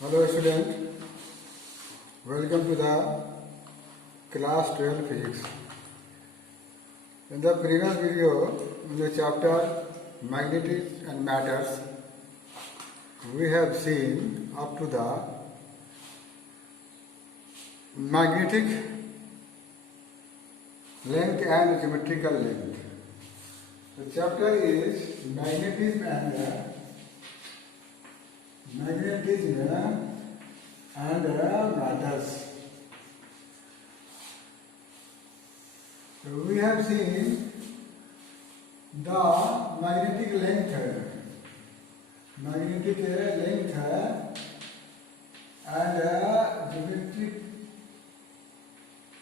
Hello student, welcome to the class 12 physics. In the previous video, in the chapter Magnitudes and Matters, we have seen up to the magnetic length and geometrical length. The chapter is magnetism and matters. So we have seen the magnetic length and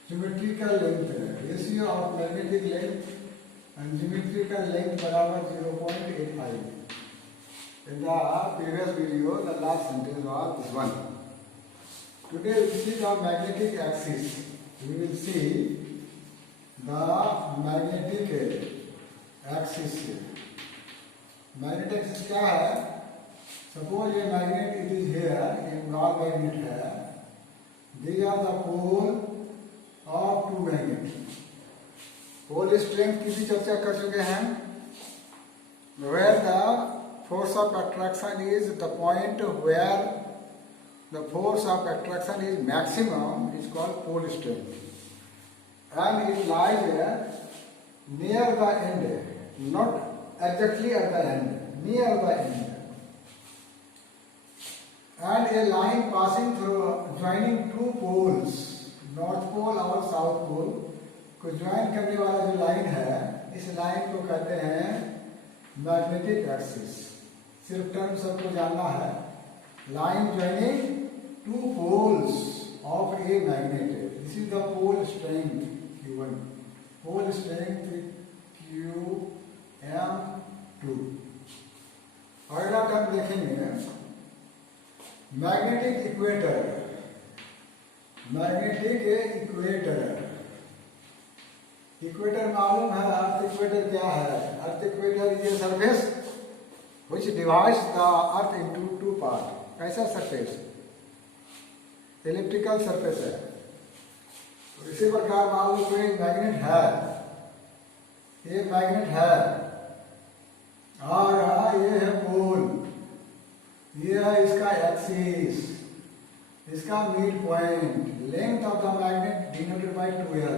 geometrical length. Ratio of magnetic length and geometrical length बराबर 0.85. In the previous video, the last sentence was this one. Today we see the magnetic axis. We will see the magnetic axis. Magnetic axis क्या है? Suppose ये magnet it is here, ये ball magnet है. These are the pole of two magnets. Pole strength की भी चर्चा कर चुके हैं. Where the force of attraction is the point where the force of attraction is maximum is called pole strength, and it lies near the end, not exactly at the end, near the end. And a line passing through joining two poles, north pole और south pole को join करने वाला जो line है, इस line को कहते हैं magnetic axis. सिर्फ टर्म सबको जानना है. Line joining two poles of a magnet. This is the pole strength Q1. Pole strength Qm2. अगला टर्म देखेंगे magnetic equator. Magnetic equator. Equator मालूम है. अर्थ इक्वेटर क्या है? Earth equator is a surface which divides the earth into two parts. कैसा surface? Electrical surface है. तो इसी प्रकार मान लो कोई मैग्नेट है, ये मैग्नेट है और ये है पोल, ये है इसका एक्सिस, इसका mid point. Length of the magnet denoted by 2L.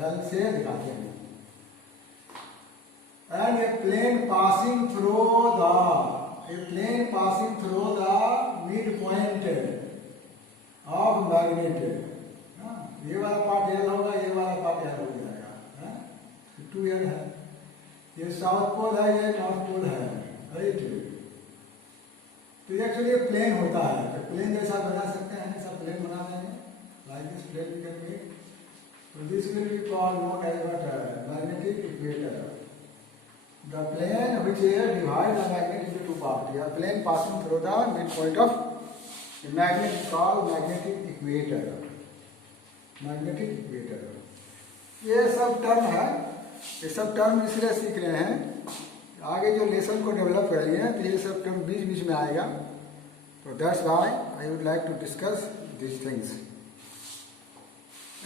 L से दिखाते हैं. And a plane passing through the midpoint of magnet. ये वाला पार्ट L होगा, ये वाला पार्ट L हो जाएगा. 2L है. ये साउथ पोल है, ये नॉर्थ पोल है. राइट. तो ये एक्चुअली प्लेन होता है. तो प्लेन जैसा बना सकते हैं, ऐसा प्लेन बना देंगे. Like this plane we can make. So this will be called known as what? Magnetic equator. The plane which divides the magnet into two parts. A plane passing through the midpoint of the magnet is called magnetic equator. Magnetic equator. ये सब term है. ये सब term इसलिए सीख रहे हैं, आगे जो लेसन को डेवलप करेंगे तो ये सब टर्म बीच बीच में आएगा. तो that's why I would like to discuss these things.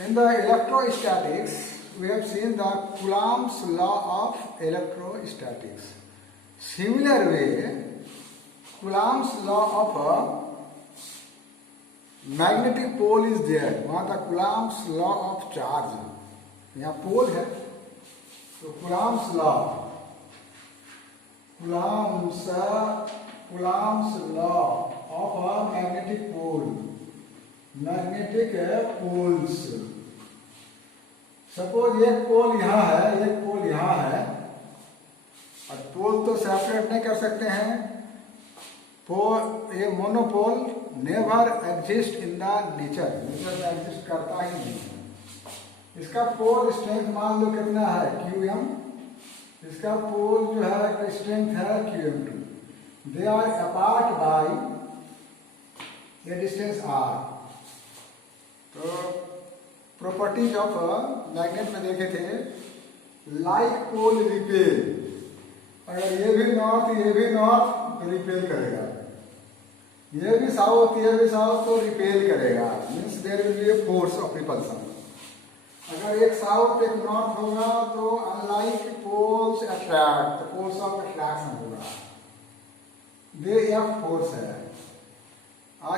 In the electrostatics, we have seen the Coulomb's law of electrostatics. Similar way, Coulomb's law of a magnetic pole is there. वहाँ था Coulomb's law of charge. यहाँ पोल है, तो Coulomb's law of a magnetic pole. Magnetic poles. Suppose एक pole यहाँ है, एक pole यहाँ है, और पोल तो सेपरेट नहीं कर सकते हैं. पोल, ये monopole never exist in the nature. Nature में एग्जिस्ट करता ही नहीं. इसका पोल स्ट्रेंथ मान लो कितना है? Qm. इसका पोल जो है स्ट्रेंथ है Qm2. They are apart by a distance r. तो प्रॉपर्टीज ऑफ मैग्नेट में देखे थे, लाइक पोल रिपेल. अगर ये भी नॉर्थ तो रिपेल करेगा. ये भी साउथ तो रिपेल करेगा, means there will be a force of repulsion. अगर एक साउथ एक नॉर्थ होगा तो unlike poles attract, force of attraction होगा, ये एफ फोर्स है।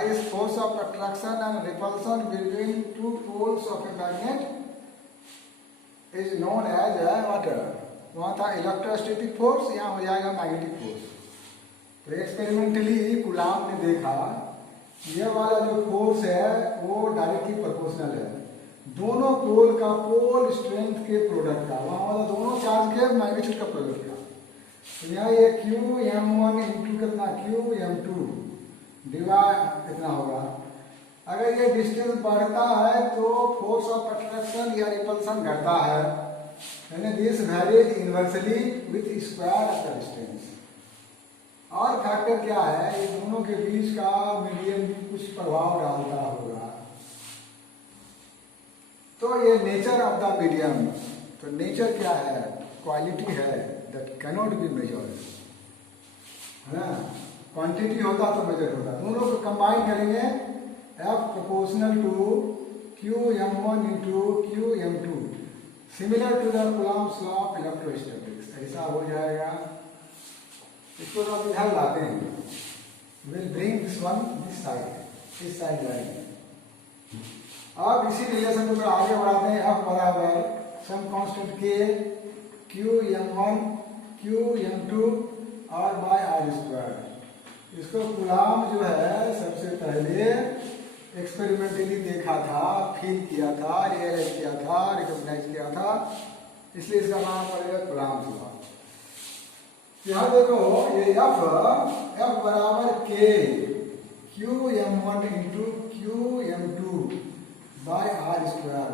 इस force of attraction and repulsion between two poles of a magnet is known as what, वहां था इलेक्ट्रोस्टैटिक फोर्स, यहाँ हो जाएगा मैग्नेटिक फोर्स। तो एक्सपेरिमेंटली कूलाम ने देखा ये वाला जो फोर्स है वो डायरेक्टली प्रोपोर्शनल है दोनों पोल का, पोल स्ट्रेंथ के प्रोडक्ट का, वहां वाला दोनों चार्ज के मैग्नीट्यूड का प्रोडक्ट का। तो यहाँ ये क्यू एम वन इंटू कितना क्यू एम टू डिवाइड इतना होगा। अगर ये डिस्टेंस बढ़ता है तो फोर्स ऑफ अट्रैक्शन या रिपल्सन घटता है, यानी this varies inversely with square of the distance. और फैक्टर क्या है, ये दोनों के बीच का मीडियम भी कुछ प्रभाव डालता होगा। तो ये नेचर ऑफ द मीडियम, तो नेचर क्या है, क्वालिटी है दैट कैनॉट बी मेजर्ड, है ना। क्वांटिटी होता तो मेजर होता, दोनों को कंबाइन करेंगे, F proportional to Q M one into Q M two, similar to the Coulomb's law of electrostatics, ऐसा हो जाएगा। इसको तो हम इधर लाते हैं, will bring this one this side लाएंगे। अब इसी रिलेशन को आगे बढ़ाते हैं, एफ बराबर some constant K Q M one Q M two और बाय आर स्क्वायर। इसको कूलाम जो है सबसे पहले एक्सपेरिमेंटली देखा था, फील किया था, रियलाइज किया था, रिकॉग्नाइज किया था, इसलिए इसका नाम पड़ेगा कूलाम लॉ। यहाँ देखो ये एफ बराबर K Q M one into Q M two by R square,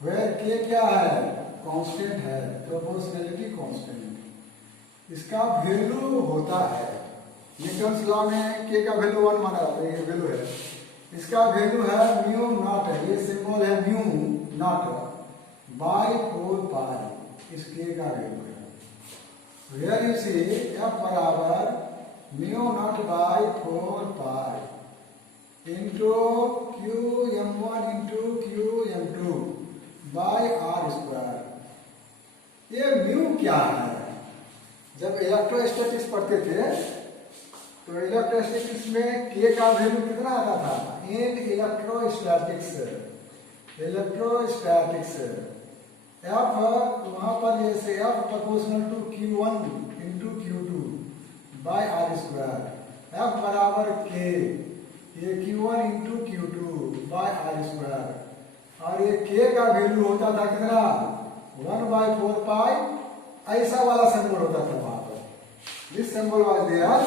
where K क्या है, कांस्टेंट है, प्रोपोर्शनैलिटी कांस्टेंट। इसका वैल्यू होता है, न्यूटन्स लॉ में के का वैल्यू 1 माना जाता है, ये वैल्यू है। इसका वैल्यू है म्यू नॉट है, ये सिंबल है म्यू नॉट बाय 4 पाई, इस के का वैल्यू है। Here you see f बराबर mu naught by 4 pi into Q M one into Q M two by R square. ये म्यू क्या है, जब इलेक्ट्रोस्टैटिक्स पढ़ते थे तो इलेक्ट्रोस्टैटिक्स में के का वैल्यू कितना आता था, इन इलेक्ट्रोस्टैटिक्स एफ वहां पर जैसे F proportional to Q one into Q two by R square, F बराबर के ये Q one into Q two by R square, और ये के का वैल्यू होता था कितना 1 बाय 4 पाई, ऐसा वाला सिंबल होता था वहां पर। This symbol was there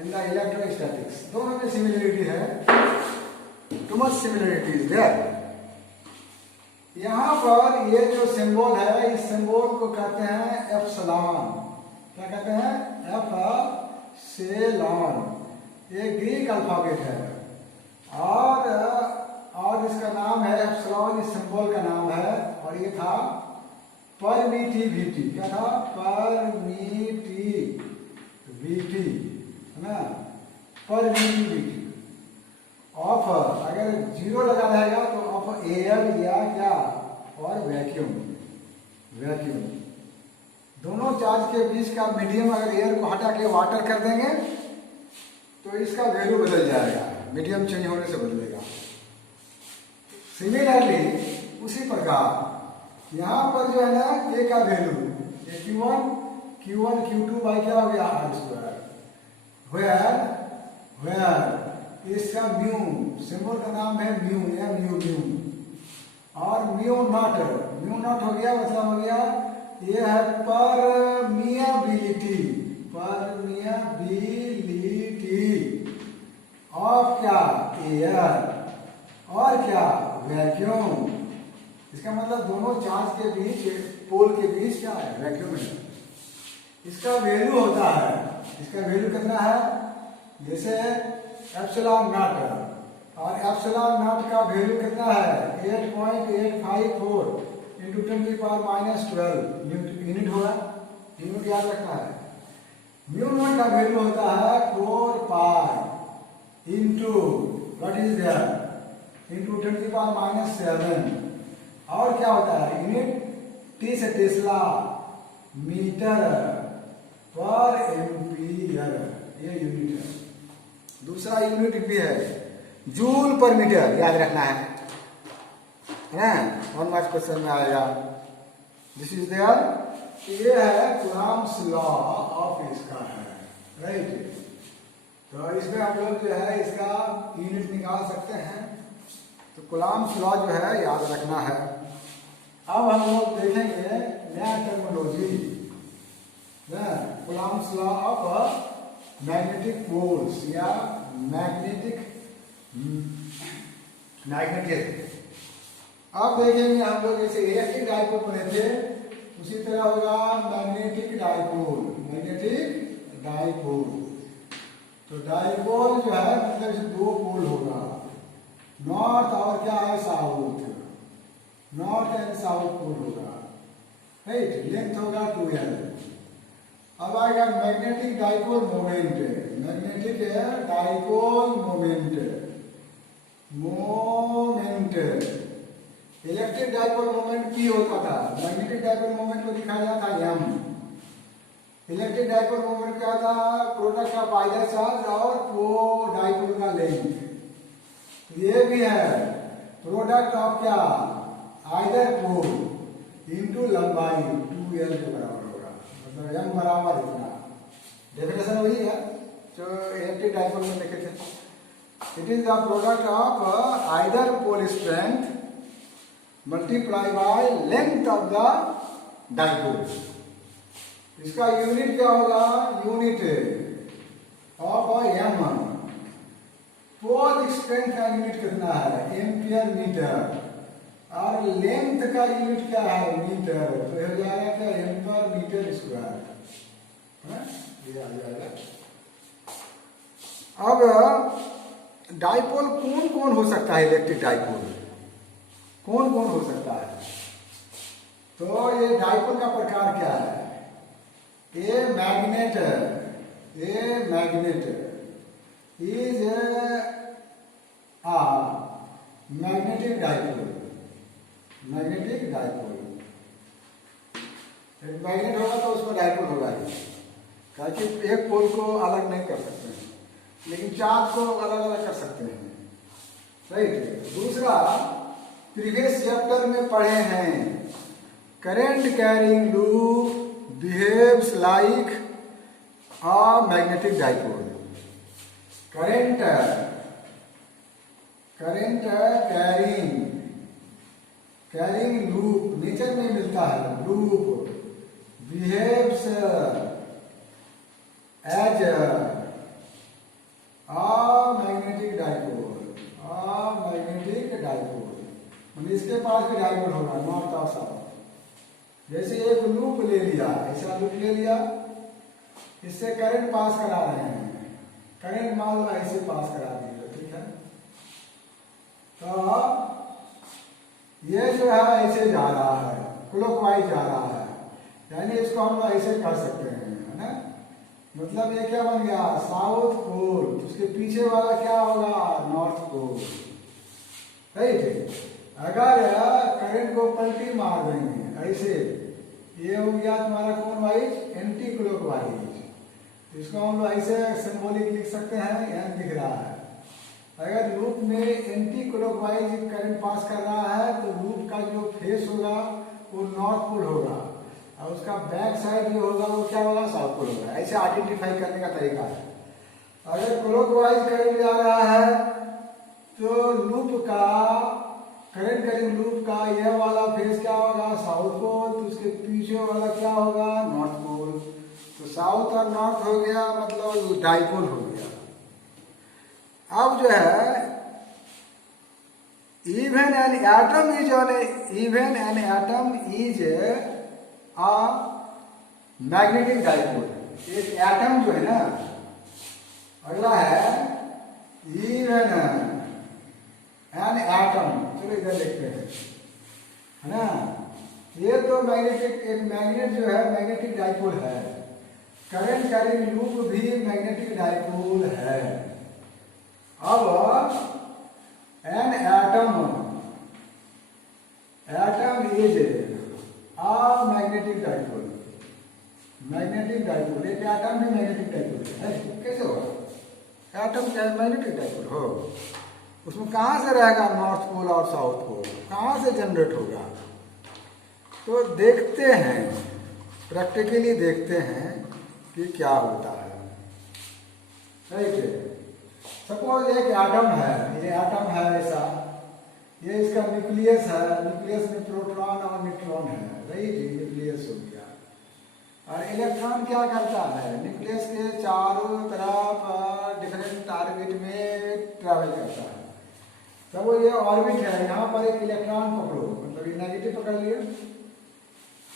in the electrostatics. दोनों में सिमिलरिटी है, too much similarity is there. यहाँ पर ये जो सिंबल है, इस सिंबल को कहते हैं एप्सिलॉन। क्या कहते हैं, एप्सिलॉन। ये ग्रीक अल्फाबेट है और इसका नाम है एप्सिलॉन, इस सिंबल का नाम है। और ये था परमिटिविटी, क्या था, परमिटिविटी, है ना, परमिटिविटी ऑफ, अगर 0 लगा रहेगा तो ऑफ एयर या क्या, और वैक्यूम। दोनों चार्ज के बीच का मीडियम अगर एयर को हटा के वाटर कर देंगे तो इसका वैल्यू बदल जाएगा, मीडियम चेंज होने से बदलेगा। सिमिलरली उसी प्रकार यहाँ पर जो है ना के का वैल्यू, ये Q1 Q2 बाई क्या हो गया आर स्क्वायर, वेयर इसका म्यू, सिंबल का नाम है म्यू, या म्यू, और म्यू नॉट हो गया, मतलब हो गया ये है परमियाबिलिटी ऑफ क्या, एयर, और क्या, वैक्यूम। इसका मतलब दोनों चार्ज के बीच, पोल के बीच क्या है, वैक्यूम है। इसका वैल्यू होता है, इसका वैल्यू कितना है, जैसे एप्सिलॉन नॉट, और एप्सिलॉन नॉट का वैल्यू कितना है 8.854 इंटू 10⁻⁻12 यूनिट होगा, यूनिट याद रखना है। म्यू नॉट का वैल्यू होता है 4 pi into what is there into 10⁻⁷ और क्या होता है यूनिट टी से टेस्ला मीटर पर एम्पीयर, ये यूनिट है। दूसरा यूनिट भी है जूल पर मीटर, याद रखना है ना, 1 मार्क्स क्वेश्चन में आएगा। दिस इज देयर, ये है कूलम्ब्स लॉ ऑफ इसका है, राइट। तो इसमें हम लोग जो है इसका यूनिट निकाल सकते हैं। तो कूलम्ब्स लॉ जो है याद रखना है। अब हम लोग देखेंगे नया terminology, Coulomb's law of magnetic poles या मैग्नेटिज्म। अब देखेंगे हम लोग जैसे इलेक्ट्रिक डाइपोल बने थे उसी तरह होगा मैग्नेटिक डाइपोल, मैग्नेटिक डाइपोल। तो डाइपोल जो है मतलब इसे दो पोल होगा, नॉर्थ और क्या है south, north and south pole होगा, राइट। लेंथ होगा 2L। अब आएगा magnetic dipole moment, magnetic dipole moment, electric dipole moment P होता था, मैग्नेटिक डाइपोल मोमेंट को दिखाया जाता है M। इलेक्ट्रिक डाइपोल मोमेंट क्या था, प्रोडक्ट ऑफ आइदर चार्ज और वो डाइपोल का लेंथ। ये भी है प्रोडक्ट ऑफ क्या आइदर पोल इनटू लंबाई 2L के बराबर होगा, मतलब M बराबर इतना। डेफिनेशन वही है जो इलेक्ट्रिक डाइपोल में लिखे थे। It is the product of either pole strength multiply by length of the dipole. इसका यूनिट क्या होगा, unit of M. Pole strength का यूनिट कितना है, एम्पियर मीटर, और लेंथ का यूनिट क्या है, मीटर। तो हो जाएगा क्या, एम्पियर मीटर स्क्वायर, ये आ जाएगा। अब डाइपोल कौन कौन हो सकता है, इलेक्ट्रिक डाइपोल कौन कौन हो सकता है। तो ये डाइपोल का प्रकार क्या है, ए magnet is magnetic dipole, magnetic dipole. एक मैग्नेट होगा तो उसमें डाइपोल होगा ही, ताकि एक पोल को अलग नहीं कर सकते हैं, लेकिन चार्ज को अलग अलग कर सकते हैं, राइट। दूसरा प्रीवियस चैप्टर में पढ़े हैं, current carrying loop behaves like a magnetic dipole. Current carrying loop nature में मिलता है, loop behaves as magnetic dipole, मतलब इसके पास भी डाइपोल होगा, नॉर्थ और साउथ। जैसे एक लूप ले लिया, ऐसा लूप ले लिया, इससे करंट पास करा रहे हैं, करंट मान लो ऐसे पास करा दीजिए, ठीक है। तो ये जो है ऐसे जा रहा है, क्लॉकवाइज जा रहा है, यानी इसको हम लोग ऐसे कर सकते हैं, है ना। मतलब ये क्या बन गया, साउथ पोल, उसके पीछे वाला क्या होगा, नॉर्थ पोल, राइट। अगर करंट को पलटी मार देंगे ऐसे, ये हो गया तुम्हारा कौन वाइज, एंटी क्लॉकवाइज। इसको हम लोग ऐसे सिंबॉलिक लिख सकते हैं, यहाँ दिख रहा है। अगर लूप में एंटी क्लॉकवाइज करंट पास कर रहा है तो लूप का जो फेस होगा वो नॉर्थ पोल होगा, और उसका बैक साइड जो होगा वो क्या होगा, साउथ पोल होगा। ऐसे आइडेंटिफाई करने का तरीका है। अगर क्लॉकवाइज करंट जा रहा है तो लूप का करंट कैरिंग लूप का यह वाला फेस क्या होगा, साउथ पोल, तो उसके पीछे वाला क्या होगा, नॉर्थ पोल। तो साउथ और नॉर्थ हो गया, मतलब डाइपोल हो गया। अब जो है even an atom is a magnetic dipole. एक एटम जो है ना, अगला है even an atom, चलो इधर देखते हैं, है ना। ये तो मैग्नेटिक, एक मैग्नेट जो है मैग्नेटिक डाइपोल है, करंट कैरिंग लूप भी मैग्नेटिक डाइपोल है। अब an atom is a magnetic dipole. Magnetic dipole, एक एटम भी मैग्नेटिक डाइपोल है, कैसे होगा? एटम क्या मैग्नेटिक डाइपोल हो, उसमें कहाँ से रहेगा नॉर्थ पोल और साउथ पोल, कहाँ से जनरेट होगा? तो देखते हैं, प्रैक्टिकली देखते हैं कि क्या होता है। राइट, सपोज एक एटम है, ये एटम है ऐसा, ये इसका न्यूक्लियस है, न्यूक्लियस में प्रोटॉन और न्यूट्रॉन है, राइट, न्यूक्लियस हो गया। और इलेक्ट्रॉन क्या करता है? न्यूक्लियस के चारों तरफ डिफरेंट ऑर्बिट में ट्रैवल करता है। तो वो ये ऑर्बिट है, यहाँ पर एक इलेक्ट्रॉन पकड़ो, मतलब ये नेगेटिव पकड़ लिया।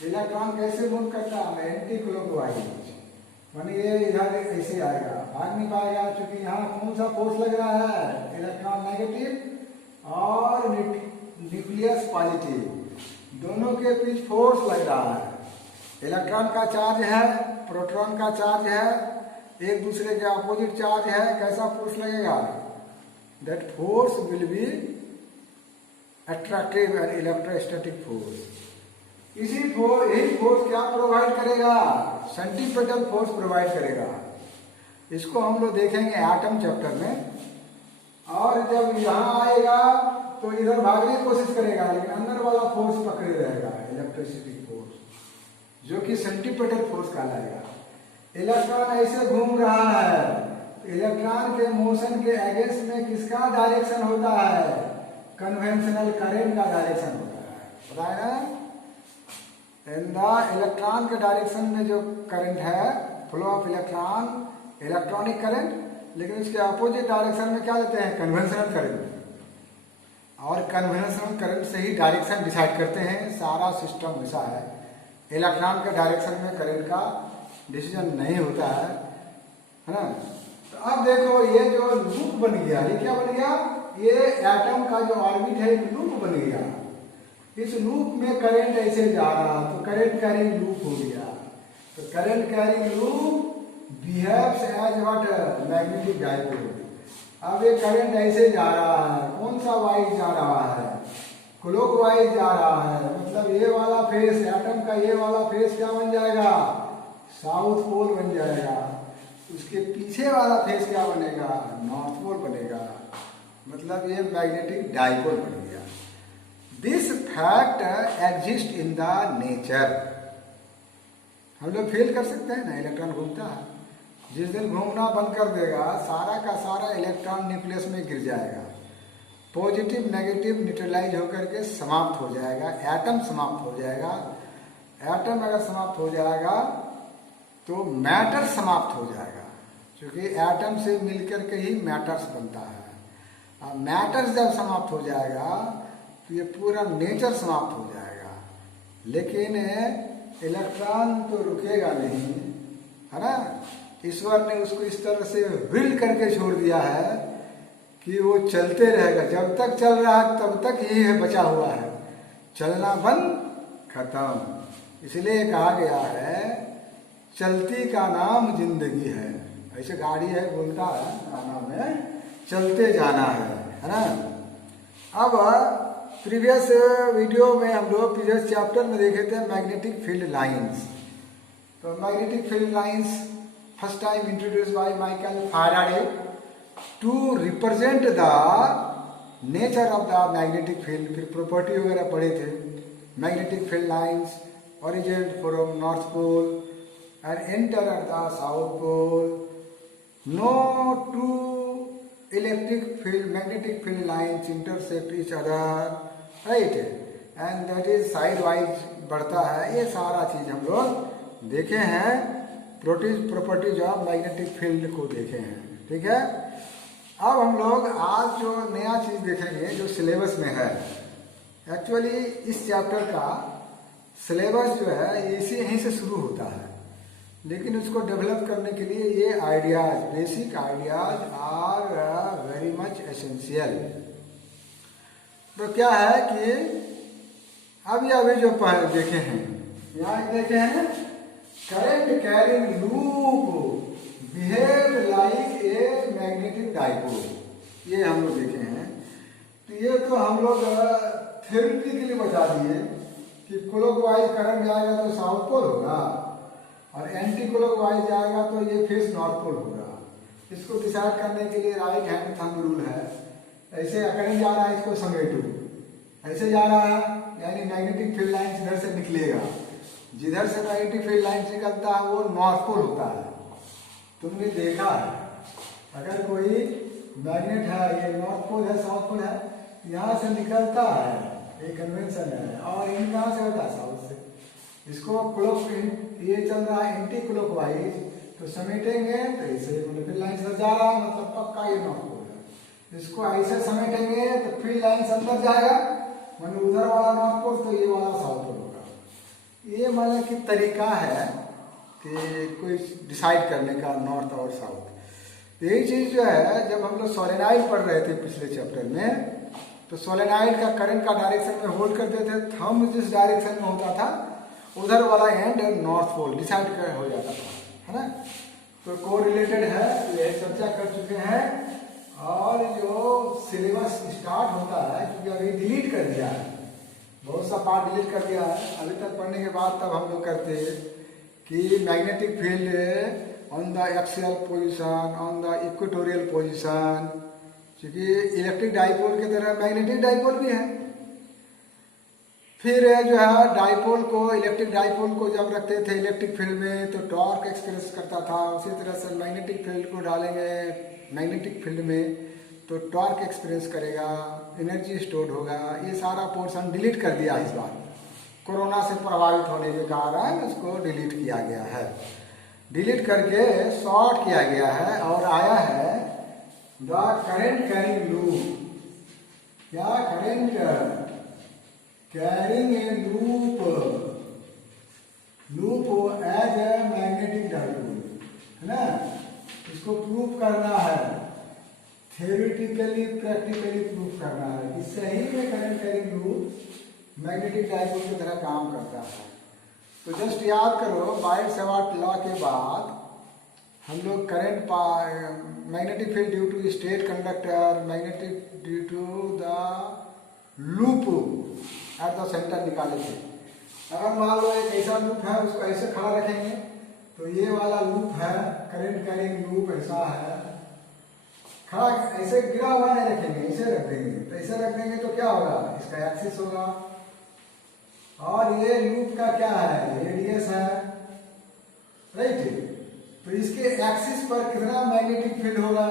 इलेक्ट्रॉन कैसे मूव करता है? एंटी क्लॉकवाइज, माने ये इधर ऐसे आएगा, भाग नहीं पाएगा, क्योंकि यहाँ कौन सा फोर्स लग रहा है? इलेक्ट्रॉन नेगेटिव और न्यूक्लियस पॉजिटिव, दोनों के बीच फोर्स लग रहा है। इलेक्ट्रॉन का चार्ज है, प्रोटॉन का चार्ज है, एक दूसरे के अपोजिट चार्ज है, कैसा फोर्स लगेगा? That force will be attractive and electrostatic force. यही फोर्स क्या प्रोवाइड करेगा? सेंटीपिटल फोर्स प्रोवाइड करेगा। इसको हम लोग देखेंगे एटम चैप्टर में। और जब यहाँ आएगा तो इधर भागने की कोशिश करेगा, लेकिन अंदर वाला फोर्स पकड़े रहेगा, इलेक्ट्रिसिटी फोर्स, जो कि सेंटीपिटल फोर्स कहलाएगा। इलेक्ट्रॉन ऐसे घूम रहा है, तो इलेक्ट्रॉन के मोशन के अगेंस्ट में किसका डायरेक्शन होता है? कन्वेंशनल करंट का डायरेक्शन होता है, पता है ना? इन द इलेक्ट्रॉन के डायरेक्शन में जो करंट है, flow of electron, electronic current, लेकिन उसके अपोजिट डायरेक्शन में क्या लेते हैं? Conventional current. और कन्वेंशनल करंट से ही डायरेक्शन डिसाइड करते हैं, सारा सिस्टम ऐसा है। इलेक्ट्रॉन के डायरेक्शन में करंट का डिसीजन नहीं होता है ना? तो अब देखो, ये जो लूप बन गया, ये क्या बन गया? ये एटम का जो ऑर्बिट है, एक लूप बन गया। इस लूप में करंट ऐसे जा रहा, तो करंट कैरिंग लूप हो गया। तो current carrying loop behaves as what? Magnetic dipole. अब ये करंट ऐसे जा रहा है, कौन सा वाइज जा रहा है? क्लॉकवाइज जा रहा है, मतलब ये वाला फेस, एटम का ये वाला फेस क्या बन जाएगा? साउथ पोल बन जाएगा। उसके पीछे वाला फेस क्या बनेगा? नॉर्थ पोल बनेगा। मतलब ये मैग्नेटिक डाइपोल बन गया। This fact exist in the nature. हम लोग फील कर सकते हैं ना, इलेक्ट्रॉन घूमता है। जिस दिन घूमना बंद कर देगा, सारा का सारा इलेक्ट्रॉन न्यूक्लियस में गिर जाएगा, पॉजिटिव नेगेटिव न्यूट्रलाइज होकर के समाप्त हो जाएगा, एटम समाप्त हो जाएगा। एटम अगर समाप्त हो जाएगा तो मैटर समाप्त हो जाएगा, क्योंकि एटम से मिलकर के ही मैटर्स बनता है। अब मैटर्स जब समाप्त हो जाएगा तो ये पूरा नेचर समाप्त हो जाएगा। लेकिन इलेक्ट्रॉन तो रुकेगा नहीं, है ना? ईश्वर ने उसको इस तरह से विल करके छोड़ दिया है कि वो चलते रहेगा। जब तक चल रहा है तब तक ही है बचा हुआ है, चलना बंद, खत्म। इसलिए कहा गया है, चलती का नाम जिंदगी है। ऐसे गाड़ी है, बोलता है गाना में, चलते जाना है ना? अब प्रीवियस वीडियो में हम लोग प्रीवियस चैप्टर में देखे थे मैग्नेटिक फील्ड लाइंस। तो magnetic field lines first time introduce by Michael Faraday to represent the nature of the magnetic field. फिर प्रॉपर्टी वगैरह पढ़े थे। Magnetic field lines originate from north pole and enter at the south pole. No two electric field magnetic field lines intersect each other, right, and that is side wise बढ़ता है। ये सारा चीज हम लोग देखे हैं, प्रॉपर्टीज ऑफ मैग्नेटिक फील्ड को देखे हैं, ठीक है। अब हम लोग आज जो नया चीज देखेंगे जो सिलेबस में है, एक्चुअली इस चैप्टर का सिलेबस जो है इसी यहीं से शुरू होता है, लेकिन उसको डेवलप करने के लिए ये ideas, basic ideas are very much essential. तो क्या है कि अभी जो पहले देखे हैं, यहाँ देखे हैं, current carrying loop behave like a magnetic dipole. ये हम लोग देखे हैं। तो ये तो हम लोग थ्योरेटिकली बता दिए कि क्लॉकवाइज करंट जाएगा तो साउथ पोल होगा और एंटी क्लॉकवाइज जाएगा तो ये फिर नॉर्थ पोल होगा। इसको डिसाइड करने के लिए राइट हैंड थंब रूल है। ऐसे करंट जा रहा है, इसको समेटो, ऐसे जा रहा है यानी मैग्नेटिक फील्ड लाइन इधर से निकलेगा। जिधर से मैग्नेटिक फील्ड लाइन निकलता है वो नॉर्थ पोल होता है। तुमने देखा है अगर कोई मैग्नेट है, ये नॉर्थ पोल है साउथ पोल है, यहाँ से निकलता है, ये कन्वेंशन है, और इन कहाँ से होता है साउथ से। इसको क्लॉक ये चल रहा है एंटी क्लॉकवाइज, तो समेटेंगे तो ऐसे मतलब फील्ड लाइन से जा रहा है, मतलब पक्का ये नॉर्थ पोल है। इसको ऐसे समेटेंगे तो फील्ड लाइन से अंदर जाएगा, मतलब उधर वाला नॉर्थ पोल तो ये वाला साउथ पोल होगा। ये मतलब कि तरीका है कि कोई डिसाइड करने का नॉर्थ और साउथ। यही चीज जो है जब हम लोग सोलेनॉइड पढ़ रहे थे पिछले चैप्टर में, तो सोलेनॉइड का करंट का डायरेक्शन में होल्ड करते थे, थंब जिस डायरेक्शन में होता था उधर वाला एंड नॉर्थ पोल डिसाइड हो जाता था, है ना। तो को रिलेटेड है, ये चर्चा कर चुके हैं। और जो सिलेबस स्टार्ट होता है, क्योंकि अभी डिलीट कर दिया है, बहुत सा पार्ट डिलीट कर दिया है, अभी तक पढ़ने के बाद तब हम लोग करते हैं कि magnetic field on the axial position, on the equatorial position, क्योंकि इलेक्ट्रिक डाइपोल की तरह मैग्नेटिक डाइपोल भी है। फिर जो है डाइपोल को, इलेक्ट्रिक डाइपोल को जब रखते थे इलेक्ट्रिक फील्ड में तो टॉर्क एक्सप्रेस करता था, उसी तरह से मैग्नेटिक फील्ड को डालेंगे मैग्नेटिक फील्ड में तो टॉर्क एक्सप्रेस करेगा, एनर्जी स्टोर होगा। ये सारा पोर्शन डिलीट कर दिया इस बार, कोरोना से प्रभावित होने के कारण उसको डिलीट किया गया है। डिलीट करके शॉर्ट किया गया है और आया है द करंट कैरिंग लूप। क्या current carrying a loop, loop as a magnetic dipole, है ना। इसको प्रूफ करना है, थ्योरेटिकली प्रैक्टिकली प्रूफ करना है कि सही में current carrying loop magnetic dipole की तरह काम करता है। तो जस्ट याद करो, बायट-सवार्ट लॉ के बाद हम लोग current magnetic field due to straight conductor, magnetic due to the loop at the centre निकाले थे। अगर मान लो एक ऐसा लूप है, उसको ऐसे खड़ा रखेंगे तो ये वाला लूप है, करंट कैरिंग लूप ऐसा है, खड़ा ऐसे गिरा हुआ नहीं रखेंगे, ऐसे रख देंगे। तो ऐसे रख देंगे तो क्या होगा, इसका एक्सिस होगा, और ये लूप का क्या है, रेडियस है, राइट। तो इसके एक्सिस पर कितना मैग्नेटिक फील्ड होगा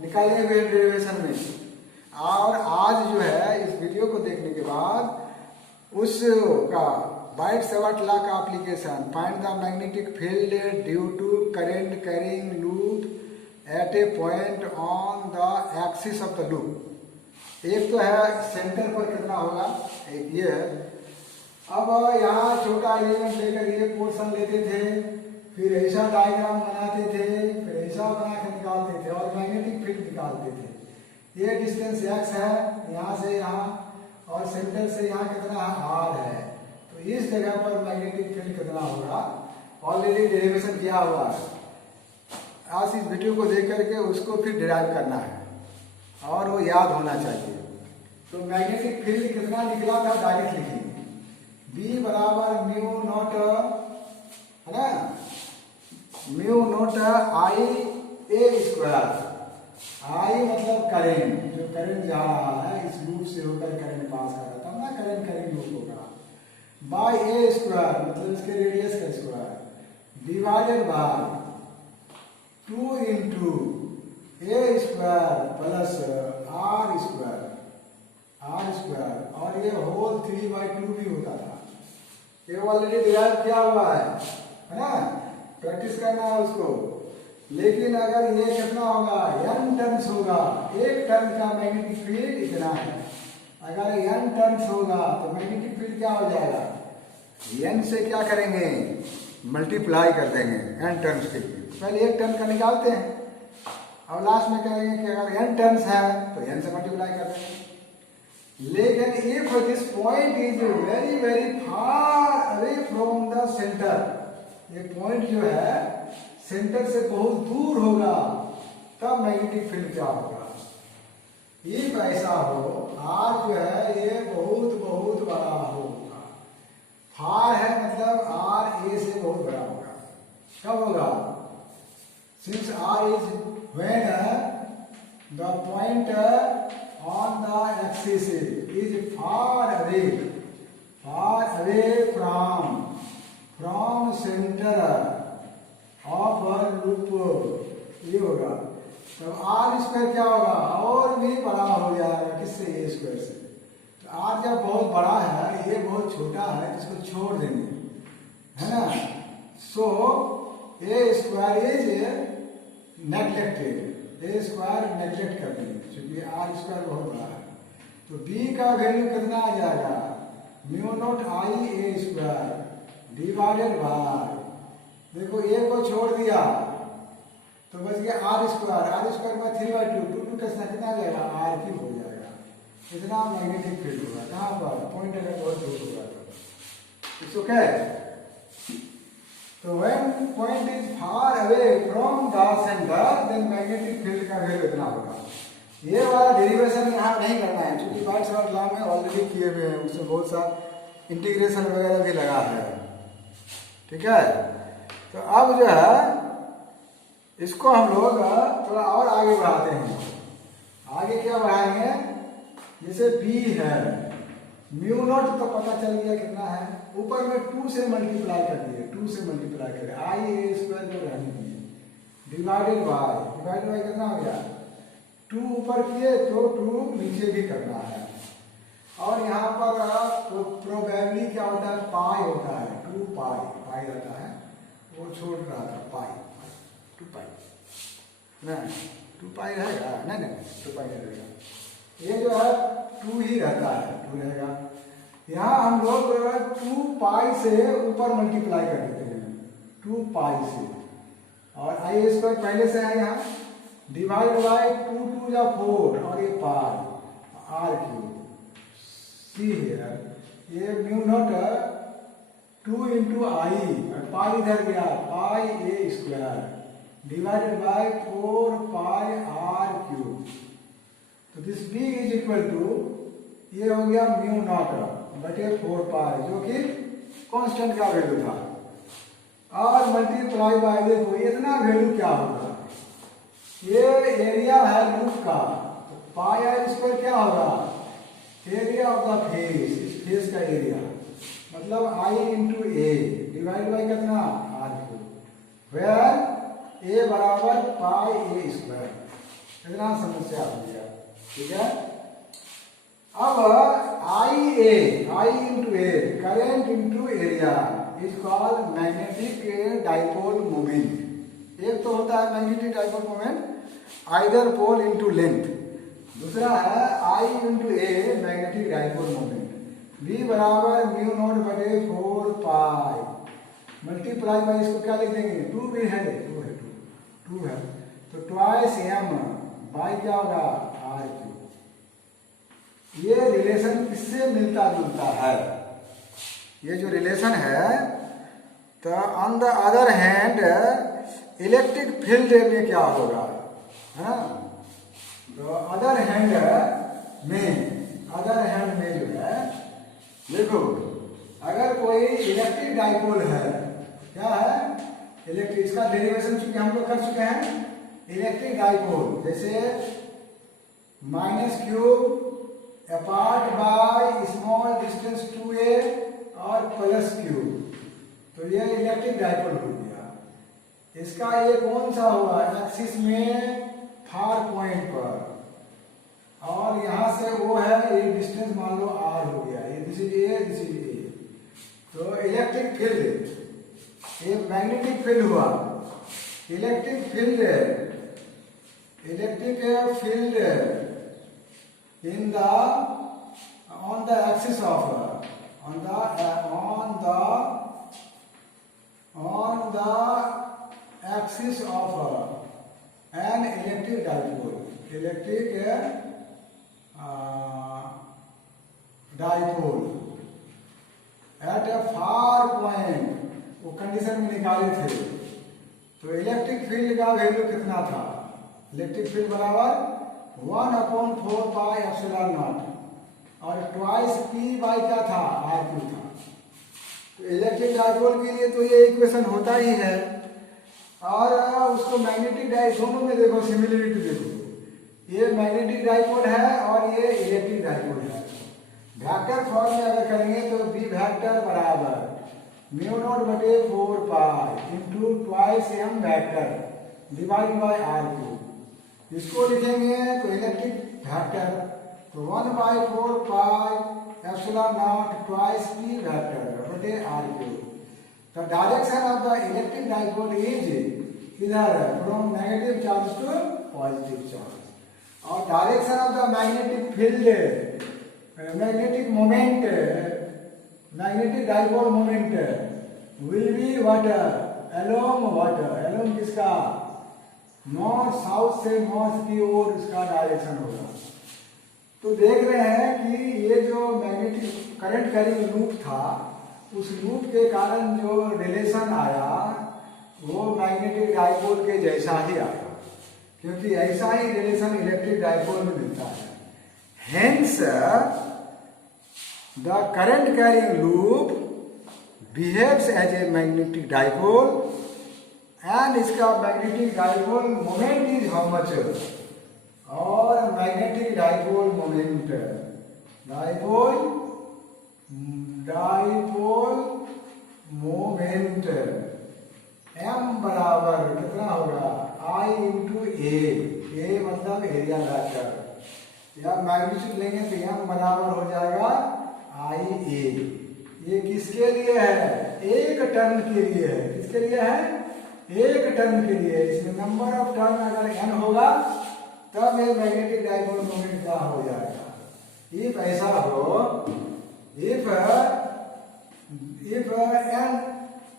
निकाले हुए डेरिवेशन में। और आज जो है इस वीडियो को देखने के बाद उसका बायट-सवार्ट लॉ का application, find the magnetic field due to current carrying loop at a point on the axis of the loop. एक तो है सेंटर पर कितना होगा, एक ये है। अब यहाँ छोटा एलिमेंट लेकर ये पोर्शन लेते थे, फिर ऐसा डायग्राम बनाते थे, फिर ऐसा बना के निकालते थे और मैग्नेटिक फील्ड निकालते थे। ये डिस्टेंस x है यहाँ से यहाँ, और सेंटर से यहाँ कितना r है, तो इस जगह पर मैग्नेटिक फील्ड कितना होगा ऑलरेडी डेरिवेशन किया हुआ है। आज इस वीडियो को देख करके उसको फिर डिराइव करना है और वो याद होना चाहिए। तो मैग्नेटिक फील्ड कितना निकला था डायरेक्ट लिखिए, B बराबर म्यू नॉट, है ना, mu naught I A square. I मतलब करंट, जो करंट जा रहा है इस लूप से होकर करंट पास कर रहा था ना, करंट कैरिंग लूप होगा, बाय ए स्क्वायर मतलब इसके रेडियस का square divided by 2 into a square plus r square, और ये होल 3/2 भी होता था। ये ऑलरेडी डिराइव किया हुआ है ना, प्रैक्टिस करना है उसको। लेकिन अगर ये कितना होगा, n टर्न्स होगा, एक टर्न का मैग्नेटिक फील्ड इतना है। अगर n टर्न्स होगा तो मैग्नेटिक फील्ड क्या हो जाएगा, n से क्या करेंगे, मल्टीप्लाई कर देंगे n टर्न्स के लिए। पहले एक टर्न का निकालते हैं और लास्ट में कहेंगे कि अगर n टर्न्स है तो n से मल्टीप्लाई कर देंगे। लेकिन if this point is very very far away from the centre, ये पॉइंट जो है सेंटर से बहुत दूर होगा, तब मैग्नेटिक फील्ड क्या होगा, इफ ऐसा हो, आर जो है ये बहुत बहुत बड़ा होगा, फार है मतलब आर ए से बहुत बड़ा होगा। कब होगा? Since r is when the point on the axis is far away from centre of loop, ये होगा। तो आर स्क्वायर क्या होगा? और भी बड़ा हो जाएगा, किससे? ए स्क्वायर से। तो आर जब बहुत बड़ा है, ये बहुत छोटा है, इसको छोड़ देंगे, है ना। So a square is neglected, a square neglect कर देंगे क्योंकि आर स्क्वायर बहुत बड़ा है। तो बी का वैल्यू कितना आ जाएगा? Mu not I A square divided bye, देखो ए को छोड़ दिया तो बच गया आर स्क्वायर में 3/2, 2 कितना आ जाएगा? आर क्यूब हो जाएगा। इतना मैग्नेटिक फील्ड होगा। कहाँ पर? पॉइंट अगर बहुत दूर होगा तो इट्स ओके। तो when point is far away from the centre then magnetic field का वैल्यू इतना होगा। ये वाला डेरिवेशन यहाँ नहीं करना है क्योंकि पार्ट्स और लॉ में ऑलरेडी किए हुए हैं, उसमें बहुत सा इंटीग्रेशन वगैरह भी लगा है, ठीक है। तो अब जो है इसको हम लोग थोड़ा और आगे बढ़ाते हैं। आगे क्या बढ़ाएंगे? जैसे बी है, म्यू नॉट तो पता चल गया कितना है, ऊपर में 2 से मल्टीप्लाई कर दिए, 2 से मल्टीप्लाई कर दिए, आई ए स्क्वायर जो रहने दिए डिवाइडेड बाय कितना हो गया? 2 ऊपर किए तो 2 नीचे भी करना है। और यहाँ पर प्रोबेबली क्या होता है? पाई होता है, 2 पाई रहता है, वो छोड़ रहा था पाई, 2 पाई ना, 2 पाई रहेगा, नहीं 2 पाई रहेगा, ये जो है 2 ही रहता है, 2 रहेगा। यहाँ हम लोग 2 पाई से ऊपर मल्टीप्लाई कर देते हैं, 2 पाई से, और आई स्क्वायर पहले से है यहाँ, डिवाइड बाय 2 2 या 4 और ये पाई आर क्यूब सी है। ये mu naught 2 into I, pi इधर गया, pi a square divided by 4 pi r cube. तो this B is equal to, ये हो गया म्यू नॉट बटे 4 पाई जो कि कांस्टेंट का वैल्यू था, और मल्टीप्लाई बाय, देखो इतना वैल्यू क्या होगा? ये एरिया है लूप का, तो पाई आर स्क्वायर क्या होगा? एरिया ऑफ द फेस, इस फेस का एरिया, मतलब आई इंटू ए डिवाइड बाई कितना? आर क्यूब, वेयर ए बराबर पाई ए स्क्वायर। इतना समस्या हो गया, ठीक है। अब I into A, current into area is called magnetic dipole moment. एक तो होता है magnetic dipole moment either pole into length, दूसरा है I into A magnetic dipole moment. V बराबर म्यू नॉट बटे 4 पाई मल्टीप्लाई बाई, इसको क्या लिख देंगे? 2 भी है, 2 है, तो ट्वाइस एम बाई क्या होगा? Are cube. ये रिलेशन किससे मिलता जुलता है? ये जो रिलेशन है, तो on the other hand electric field में क्या होगा, है ना। तो अदर हैंड में जो है, देखो अगर कोई इलेक्ट्रिक डाइपोल है, क्या है? इलेक्ट्रिक, इसका डेरिवेशन चूंकि हम लोग कर चुके हैं, इलेक्ट्रिक डाइपोल जैसे -q apart by small distance 2a और +q, तो ये इलेक्ट्रिक डाइपोल हो गया। इसका ये कौन सा होगा? एक्सिस में फार पॉइंट पर, और यहां से वो है, ये डिस्टेंस मान लो r हो गया, ये दिस इज ए। तो इलेक्ट्रिक फील्ड, ये मैग्नेटिक फील्ड हुआ, electric field in the on the axis of axis of an electric dipole, dipole at A far point, वो कंडीशन में निकाले थे। तो इलेक्ट्रिक फील्ड का वैल्यू कितना था? इलेक्ट्रिक फील्ड बराबर 1/4πε0 और ट्वाइस पी बाई क्या था, आर क्यू था। तो इलेक्ट्रिक डाइपोल के लिए तो ये इक्वेशन होता ही है। और उसको मैग्नेटिक डाइपोल, दोनों में देखो सिमिलरिटी देखो, ये मैग्नेटिक डाइपोल है और ये इलेक्ट्रिक डाइपोल है। वेक्टर फॉर्म में अगर करेंगे तो बी वेक्टर बराबर μ0/4 into twice M vector divide by r cube. इसको लिखेंगे तो इलेक्ट्रिक वेक्टर, तो 1/4πε0 ट्वाइस पी वेक्टर बटे r cube. The direction of the electric dipole is किधर, from negative charge to positive charge. और direction of the magnetic field, magnetic moment, magnetic dipole moment will be water along water, along किसका, north south से north की ओर इसका direction होगा। तो देख रहे हैं कि ये जो मैग्नेटिक करंट कैरिंग लूप था, उस लूप के कारण जो रिलेशन आया वो मैग्नेटिक डाइपोल के जैसा ही आया, क्योंकि ऐसा ही रिलेशन इलेक्ट्रिक डाइपोल में मिलता है। Hence the current carrying loop behaves as a magnetic dipole and इसका magnetic dipole moment is how much, और magnetic dipole moment, dipole moment m बराबर कितना होगा, I इंटू ए मतलब एरिया वेक्टर, या मैग्नीट्यूड लेंगे तो m बराबर हो जाएगा I A। ये किसके लिए है, एक टर्न के लिए है। किसके लिए है, एक टर्न के लिए। इसमें नंबर ऑफ टर्न अगर n होगा तब ये मैग्नेटिक डाइपोल मोमेंट क्या हो जाएगा। इफ ऐसा हो, if n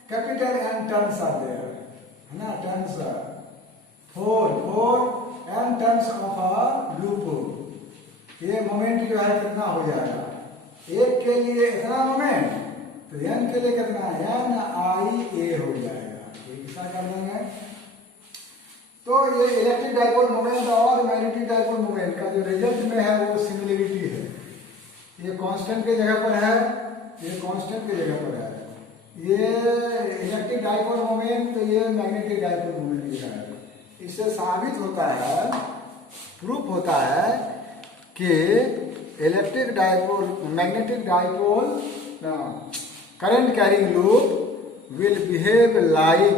capital N turns are there, है ना, turns 4 n turns of a loop, ये मोमेंट जो है कितना हो जाएगा, एक के लिए इतना मोमेंट, तो n के लिए कितना, n I A हो जाएगा। ये कितना कर देंगे। तो ये इलेक्ट्रिक डाइपोल मोमेंट और मैग्नेटिक डाइपोल मोमेंट का जो रिजल्ट में है वो सिमिलरिटी है। ये कांस्टेंट के जगह पर है, ये कांस्टेंट के जगह पर है। ये इलेक्ट्रिक डाइपोल मोमेंट, तो ये मैग्नेटिक डाइपोल मोमेंट की है। इससे साबित होता है, प्रूफ होता है कि electric dipole, magnetic dipole current carrying loop will behave like